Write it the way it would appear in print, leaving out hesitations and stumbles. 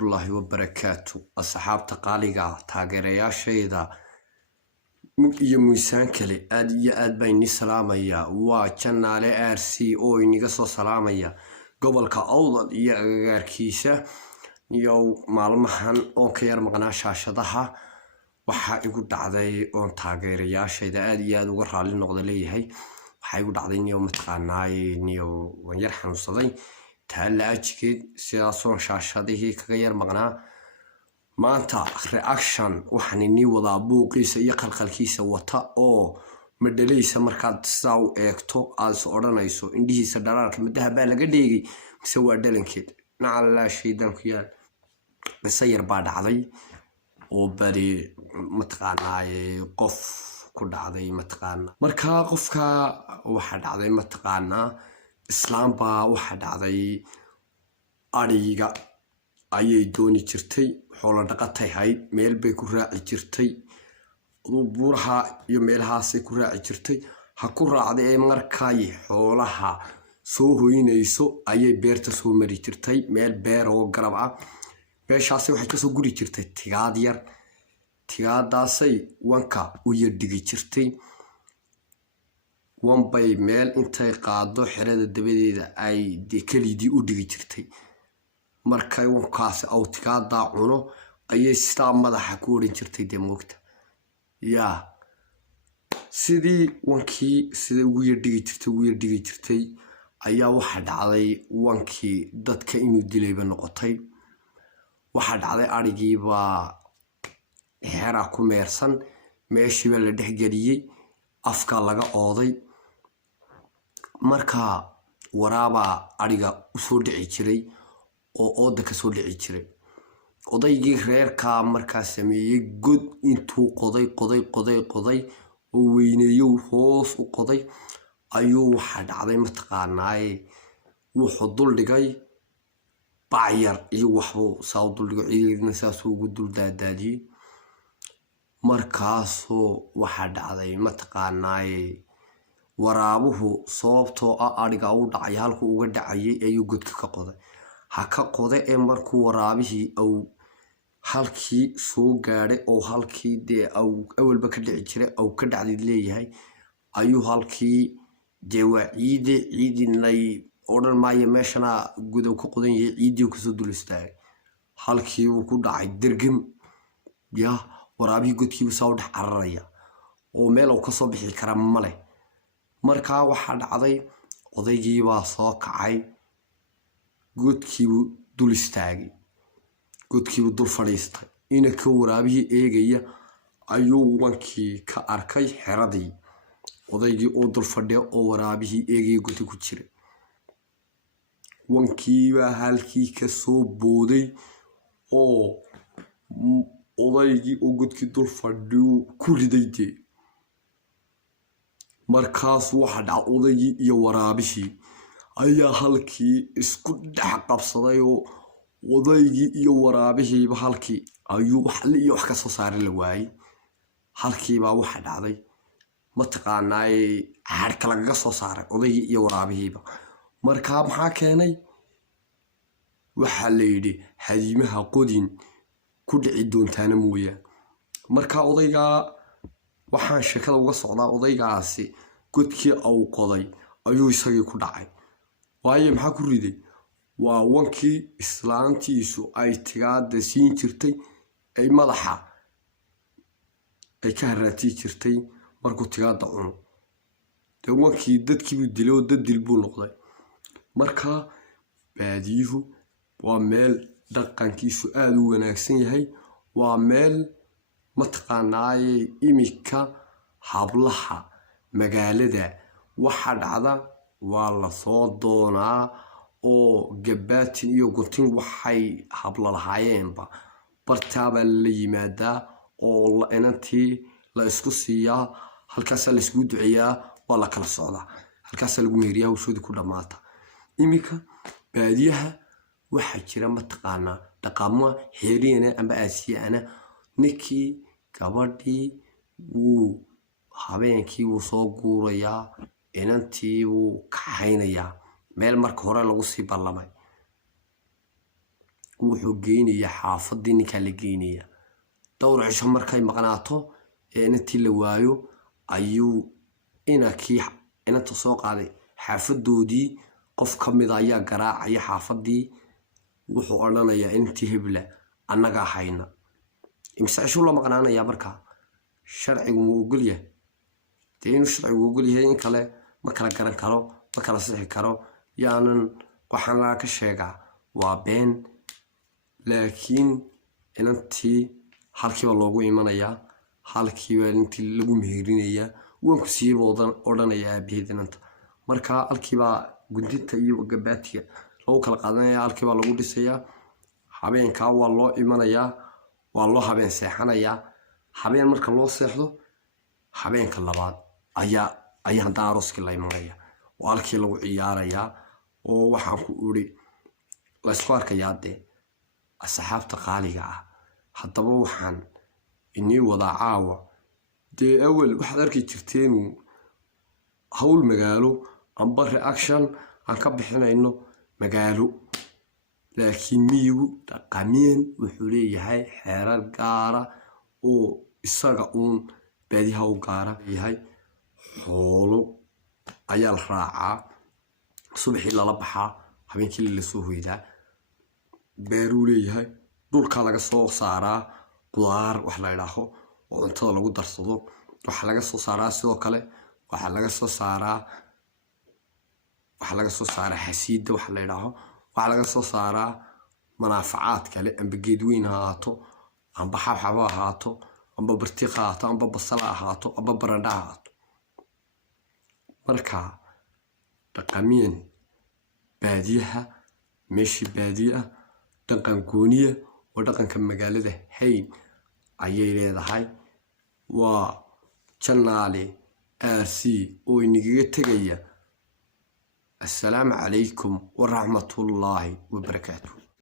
الله وبركاته أصحاب تقاليقا تاقريا شيدا iyo miisaan kale aad iyo aad baan ni salaamaya waa channel RC oo iniga soo salaamaya gobolka Awdal iyo agagaarkiisa iyo maalmahan oo ka yar maqnaa shaashadaha waxa igu dhacday oo taageerayaashayda aad iyo aad uga raali noqday leeyahay waxa igu dhacday niyo matqaanaay niyo waan yar xanuunsaday taala ajkeed sidaas oo shaashadihii kaga yar maqnaa maanta reaction waxaan ni wada buuqiisa iyo qalqalkiisa wata oo madaleysa markaad saaw eegto aad oranayso indhihiisa dharaarka madaha baa laga dheegay mise waa dhalankeed nacala shaydan ku yaal bisayr baa dhacday oo bari matqaanaay qof ku dhacday matqaana marka qofka waxa dhacday matqaana islaam baa waxa dhacday ariga ayay dooni jirtay xoolo dhaqatay hayd meel bay ku raaci jirtay buuraha iyo meelahaas ay ku raaci jirtay ha ku raacday ee markay xoolaha soo hoynayso ayay beerta soo mari jirtay meel beer oo garab ah meeshaas waxay ka soo guri jirtay tigaad yar tigaadaasay wanka u yadhigi jirtay wanbay meel intay qaado xirada dabadeeda ay dekalidii u dhigi jirtay markay wankaas aw tigaada cuno ayay sidaa madaxa ku oran jirtay demoogta yaa sidii wankii sida ugu yadhigi jirtay ayaa waxa dhacday wankii dadka inuu dilayba noqotay waxa dhacday arigii baa heera ku meersan meeshii la dhexgeliyay afka laga ooday marka waraaba ariga u soo dhici jiray oo ooda ka soo dhici jiray odaygii reerka markaa sameeyay god intuu qoday oo weyneeyo hoos u qoday ayuu waxa dhacday matqaanaay wuxuu dul dhigay baayar iyo waxbuu soo dul dhigo ciidina saasuu ugu dul daadadiyay markaasoo waxa dhacday matqaanaay waraabuhu sababtoo ariga u dhacay halku uga dhacayay ayuu godka ka qoday ha ka qoday ee markuu waraabihii au halkii soo gaaray oo halkii de au awalba ka dhici jiray au ka dhacday leeyahay ayuu halkii ciidinay oran maayo meeshana gudow ka qodan yahay ciidii ku soo dul istaagay halkii uu ku dhacay dirgim ya waraabihi godkii soo dhex cararaya oo meel uu ka soo bixi kara male markaa waxa dhacday odaygii baa soo kacay godkii dul istaagay godkii dul fadhiistay ina ka waraabihii eegaya ayuu wankii ka arkay xeradii odaygii oo dul fadhiyo oo waraabihii eegay godki ku jiray wankii baa halkii ka soo booday oo odaygii oo godkii dul fadhiyo ku riday markaas waxa dhacay odaygii iyo waraabihii ayaa halkii isku dhex qabsaday oo odaygii iyo waraabihii halkii ayuu wax ka soo saaray la waayay halkii baa waxa dhacday matqaanaay harka laga soo saaray odaygii iyo waraabihiiba markaa maxaa keenay waxa la yiri hadiimaha qodin ku dhici doontaana mooyaan markaa odayga waxaan sheekada uga socdaa odaygaasi godkii uu qoday ayuu isagii ku dhacay waaye maxaa ku riday waa wankii islaantiisu ay tigaada siin jirtay ay madaxa ay ka haraati jirtay markuu tigaada cuno de wankii dadkii dilay dad dil buu noqday marka baadiyuhu waa meel dhaqankiisu aad u wanaagsan yahay waa meel matqaanaay imika hablaha magaalada waxa dhacda waa la soo doonaa oo gabaatin iyo guntin waxay habla lahaayeenba bartaaba la yimaadaa oo inantii la isku siiyaa halkaas la isku duceeyaa waa la kala socdaa halkaas lagu meeriyaa washooda ku dhamaata imika baadiyaha waxa jira matqaana dhaqamo xeeriyana amba aasiyana ninkii gabadhii wuu habeenkii wuu soo guurayaa inantii wuu kaxaynayaa meel marka hore lagu sii ballamay wuxuu geynayaa xaafadii ninkaa la geynaya dhowr cisho markay maqnaato inantii la waayo ayuu inakii inanta soo qaaday xaafadoodii qof ka mid ayaa garaacaya xaafadii wuxuu odhanayaa inantii hebla annagaa hayna imse cisho la maqnaanayaa markaa sharcigu wuu ogol yahay dee inuu sharcigu ogol yahay in kale ma kala garan karo ma kala sixi karo yaanan waxaan laga ka sheegaa waa been laakiin inantii halkiiba loogu imanayaa halkiiba intii lagu meherinayaa waan ku siiyey odhanayaa aabaheed inanta markaa halkiibaa gundinta iyo gabaatiga lagu kala qaadanaya halkiibaa lagu dhisayaa habeenkaa waa loo imanayaa waa loo habeen seexanayaa habeen marka loo seexdo habeenka labaad ayaa haddaa arooskii la imanaya oo halkii lagu ciyaarayaa oo waxaan ku uri laysku arkayaa dee asxaabta qaaliga ah haddaba waxaan inii wadaa caawa dee awal waxaad arki jirteenu hawl magaalo amba reaction aan ka bixinayno magaalo laakiin miyigu dhaqameen wuxuu leeyahay xeerar gaara oo isaga uun baadiyaha u gaara yahay xoolo ayaa la raacaa subaxii lala baxaa habeenkii la soo hoydaa beeruu leeyahay dhulkaa laga soo saaraa qudaar wax la idhaaho oo cuntada lagu darsado waxaa laga soo saaraa sidoo kale waxaa laga soo saaraa xasiida wax la idhaaho waxaa laga soo saaraa manaafacaad kale amba geedweyn ha ahaato amba xabxaba ha ahaato amba bartiiq ha ahaato amba basal ha ahaato amba barandha ha ahaato marka dhaqameen baadiyaha meeshii baadiye ah dhaqan gooniya oo dhaqanka magaalada hayn ayay leedahay waa janaale RC oo inaga tegaya السلام عليكم ورحمة الله وبركاته.